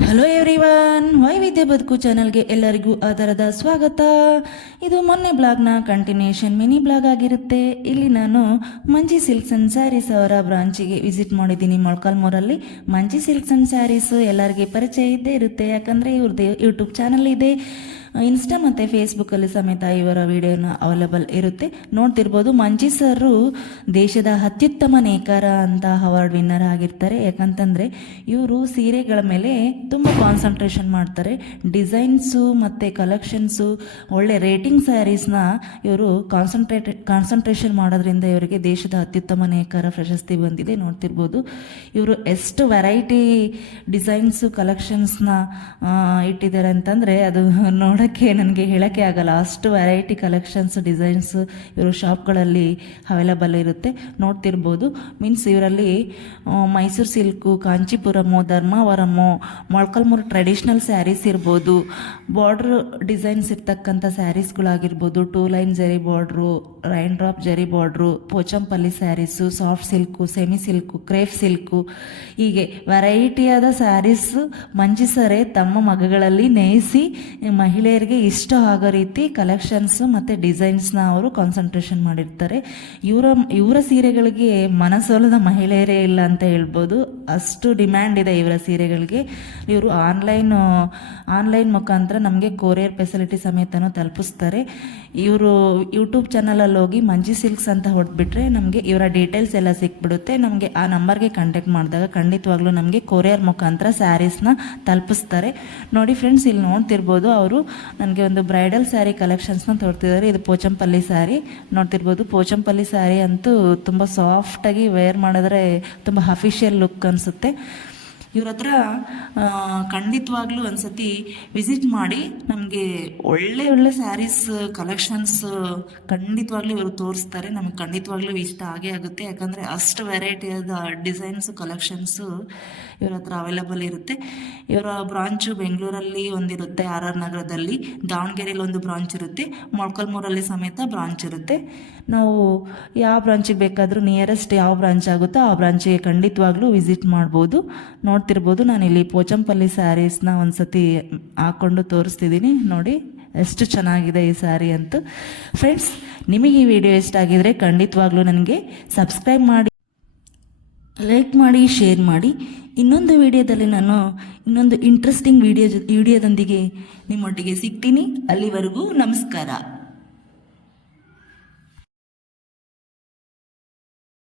Hello everyone, ವೈವಿಧ್ಯ ಬದುಕು ಚಾನಲ್ಗೆ ಎಲ್ಲರಿಗೂ ಆಧಾರದ ಸ್ವಾಗತ. ಇದು ಮೊನ್ನೆ ಬ್ಲಾಗ್ನ ಕಂಟಿನ್ಯೂಷನ್ ಮಿನಿ ಬ್ಲಾಗ್ ಆಗಿರುತ್ತೆ. ಇಲ್ಲಿ ನಾನು ಮಂಜಿ ಸಿಲ್ಕ್ಸ್ ಅಂಡ್ ಸ್ಯಾರೀಸ್ ಅವರ ಬ್ರಾಂಚಿಗೆ ವಿಸಿಟ್ ಮಾಡಿದ್ದೀನಿ ಮೊಳಕಾಲ್ಮೂರಲ್ಲಿ. ಮಂಜಿ ಸಿಲ್ಕ್ಸ್ ಅಂಡ್ ಸ್ಯಾರೀಸ್ ಎಲ್ಲರಿಗೆ ಪರಿಚಯ ಇದ್ದೇ ಇರುತ್ತೆ, ಯಾಕಂದರೆ ಇವ್ರದ್ದು ಯೂಟ್ಯೂಬ್ ಚಾನಲ್ ಇದೆ, ಇನ್ಸ್ಟಾ ಮತ್ತು ಫೇಸ್ಬುಕ್ಕಲ್ಲಿ ಸಮೇತ ಇವರ ವಿಡಿಯೋನ ಅವೈಲೇಬಲ್ ಇರುತ್ತೆ. ನೋಡ್ತಿರ್ಬೋದು, ಮಂಜಿ ಸರು ದೇಶದ ಅತ್ಯುತ್ತಮ ನೇಕಾರ ಅಂತ ಅವಾರ್ಡ್ ವಿನ್ನರ್ ಆಗಿರ್ತಾರೆ. ಯಾಕಂತಂದರೆ ಇವರು ಸೀರೆಗಳ ಮೇಲೆ ತುಂಬ ಕಾನ್ಸಂಟ್ರೇಷನ್ ಮಾಡ್ತಾರೆ. ಡಿಸೈನ್ಸು ಮತ್ತು ಕಲೆಕ್ಷನ್ಸು, ಒಳ್ಳೆ ರೇಟಿಂಗ್ ಸ್ಯಾರೀಸ್ನ ಇವರು ಕಾನ್ಸಂಟ್ರೇಷನ್ ಮಾಡೋದ್ರಿಂದ ಇವರಿಗೆ ದೇಶದ ಅತ್ಯುತ್ತಮ ನೇಕಾರ ಪ್ರಶಸ್ತಿ ಬಂದಿದೆ. ನೋಡ್ತಿರ್ಬೋದು, ಇವರು ಎಷ್ಟು ವೆರೈಟಿ ಡಿಸೈನ್ಸು ಕಲೆಕ್ಷನ್ಸ್ನ ಇಟ್ಟಿದ್ದಾರೆ ಅಂತಂದರೆ ಅದು ನೋಡೋಕ್ಕೆ ನನಗೆ ಹೇಳೋಕ್ಕೆ ಆಗಲ್ಲ. ಅಷ್ಟು ವೆರೈಟಿ ಕಲೆಕ್ಷನ್ಸ್ ಡಿಸೈನ್ಸ್ ಇವರು ಶಾಪ್ಗಳಲ್ಲಿ ಅವೈಲೇಬಲ್ ಇರುತ್ತೆ. ನೋಡ್ತಿರ್ಬೋದು, ಮೀನ್ಸ್ ಇವರಲ್ಲಿ Mysore silk, Kanchipuram, Dharmavaram, Molakalmuru traditional sarees ಇರ್ಬೋದು, ಬಾರ್ಡ್ರ್ ಡಿಸೈನ್ಸ್ ಇರ್ತಕ್ಕಂಥ ಸ್ಯಾರೀಸ್ಗಳಾಗಿರ್ಬೋದು, 2 line zari border, rain drop zari border, Pochampally sarees, soft silk, semi silk, crepe silk, ಹೀಗೆ ವೆರೈಟಿಯಾದ ಸ್ಯಾರೀಸ್ ಮಂಜಿ ಸರೆ ತಮ್ಮ ಮಗಗಳಲ್ಲಿ ನೇಯಿಸಿ ಮಹಿಳೆಯರಿಗೆ ಇಷ್ಟ ಆಗೋ ರೀತಿ ಕಲೆಕ್ಷನ್ಸ್ ಮತ್ತು ಡಿಸೈನ್ಸ್ನ ಅವರು ಕಾನ್ಸಂಟ್ರೇಷನ್ ಮಾಡಿರ್ತಾರೆ. ಇವರ ಸೀರೆಗಳಿಗೆ ಮನಸೋಲದ ಮಹಿಳೆಯರೇ ಇಲ್ಲ ಅಂತ ಹೇಳ್ಬೋದು. ಅಷ್ಟು ಡಿಮ್ಯಾಂಡ್ ಇದೆ ಇವರ ಸೀರೆಗಳಿಗೆ. ಇವರು ಆನ್ಲೈನ್ ಮುಖಾಂತರ ನಮಗೆ ಕೊರಿಯರ್ ಫೆಸಿಲಿಟಿ ಸಮೇತನೂ ತಲುಪಿಸ್ತಾರೆ. ಇವರು ಯೂಟ್ಯೂಬ್ ಚಾನಲಲ್ಲಿ ಹೋಗಿ ಮಂಜಿ ಸಿಲ್ಕ್ಸ್ ಅಂತ ಹೊಡೆದ್ಬಿಟ್ರೆ ನಮಗೆ ಇವರ ಡೀಟೇಲ್ಸ್ ಎಲ್ಲ ಸಿಕ್ಬಿಡುತ್ತೆ. ನಮಗೆ ಆ ನಂಬರ್ಗೆ ಕಾಂಟ್ಯಾಕ್ಟ್ ಮಾಡಿದಾಗ ಖಂಡಿತವಾಗ್ಲೂ ನಮಗೆ ಕೊರಿಯರ್ ಮುಖಾಂತರ ಸ್ಯಾರೀಸ್ನ ತಲುಪಿಸ್ತಾರೆ. ನೋಡಿ ಫ್ರೆಂಡ್ಸ್, ಇಲ್ಲಿ ನೋಡ್ತಿರ್ಬೋದು, ಅವರು ನನಗೆ ಒಂದು ಬ್ರೈಡಲ್ ಸ್ಯಾರಿ ಕಲೆಕ್ಷನ್ಸ್ನ ತೋರ್ತಿದ್ದಾರೆ. ಇದು ಪೋಚಂಪಲ್ಲಿ ಸ್ಯಾರಿ ನೋಡ್ತಿರ್ಬೋದು. ಪೋಚಂಪಲ್ಲಿ ಸ್ಯಾರಿ ಅಂತೂ ತುಂಬ ಸಾಫ್ಟಾಗಿ ವೇರ್ ಮಾಡಿದ್ರೆ ತುಂಬ ಅಫಿಷಿಯಲ್ ಲುಕ್ ಅನಿಸುತ್ತೆ. ಇವ್ರ ಹತ್ರ ಖಂಡಿತವಾಗ್ಲೂ ಒಂದ್ಸತಿ ವಿಸಿಟ್ ಮಾಡಿ ನಮಗೆ ಒಳ್ಳೆ ಸ್ಯಾರೀಸ್ ಕಲೆಕ್ಷನ್ಸ್ ಖಂಡಿತವಾಗ್ಲೂ ಇವರು ತೋರಿಸ್ತಾರೆ. ನಮಗೆ ಖಂಡಿತವಾಗ್ಲೂ ಇಷ್ಟ ಆಗೇ ಆಗುತ್ತೆ. ಯಾಕಂದರೆ ಅಷ್ಟು ವೆರೈಟಿಯಾದ ಡಿಸೈನ್ಸು ಕಲೆಕ್ಷನ್ಸು ಇವ್ರ ಹತ್ರ ಅವೈಲೇಬಲ್ ಇರುತ್ತೆ. ಇವರ ಬ್ರಾಂಚು ಬೆಂಗಳೂರಲ್ಲಿ ಒಂದಿರುತ್ತೆ, RR ನಗರದಲ್ಲಿ, ದಾವಣಗೆರೆಯಲ್ಲಿ ಒಂದು ಬ್ರಾಂಚ್ ಇರುತ್ತೆ, ಮೊಳಕಾಲ್ಮೂರಲ್ಲಿ ಸಮೇತ ಬ್ರಾಂಚ್ ಇರುತ್ತೆ. ನಾವು ಯಾವ ಬ್ರಾಂಚಿಗೆ ಬೇಕಾದರೂ ನಿಯರೆಸ್ಟ್ ಯಾವ ಬ್ರಾಂಚ್ ಆಗುತ್ತೋ ಆ ಬ್ರಾಂಚಿಗೆ ಖಂಡಿತವಾಗ್ಲೂ ವಿಸಿಟ್ ಮಾಡ್ಬೋದು. ನೋಡ್ತಿರ್ಬೋದು, ನಾನಿಲ್ಲಿ ಪೋಚಂಪಲ್ಲಿ ಸ್ಯಾರೀಸ್ನ ಒಂದ್ಸತಿ ಹಾಕ್ಕೊಂಡು ತೋರಿಸ್ತಿದ್ದೀನಿ. ನೋಡಿ ಎಷ್ಟು ಚೆನ್ನಾಗಿದೆ ಈ ಸ್ಯಾರಿ ಅಂತೂ. ಫ್ರೆಂಡ್ಸ್, ನಿಮಗೆ ಈ ವಿಡಿಯೋ ಇಷ್ಟ ಆಗಿದರೆ ಖಂಡಿತವಾಗ್ಲೂ ನನಗೆ ಸಬ್ಸ್ಕ್ರೈಬ್ ಮಾಡಿ, ಲೈಕ್ ಮಾಡಿ, ಶೇರ್ ಮಾಡಿ. ಇನ್ನೊಂದು ವಿಡಿಯೋದಲ್ಲಿ ನಾನು ಇನ್ನೊಂದು ಇಂಟ್ರೆಸ್ಟಿಂಗ್ ವಿಡಿಯೋದೊಂದಿಗೆ ನಿಮ್ಮೊಟ್ಟಿಗೆ ಸಿಗ್ತೀನಿ. ಅಲ್ಲಿವರೆಗೂ ನಮಸ್ಕಾರ.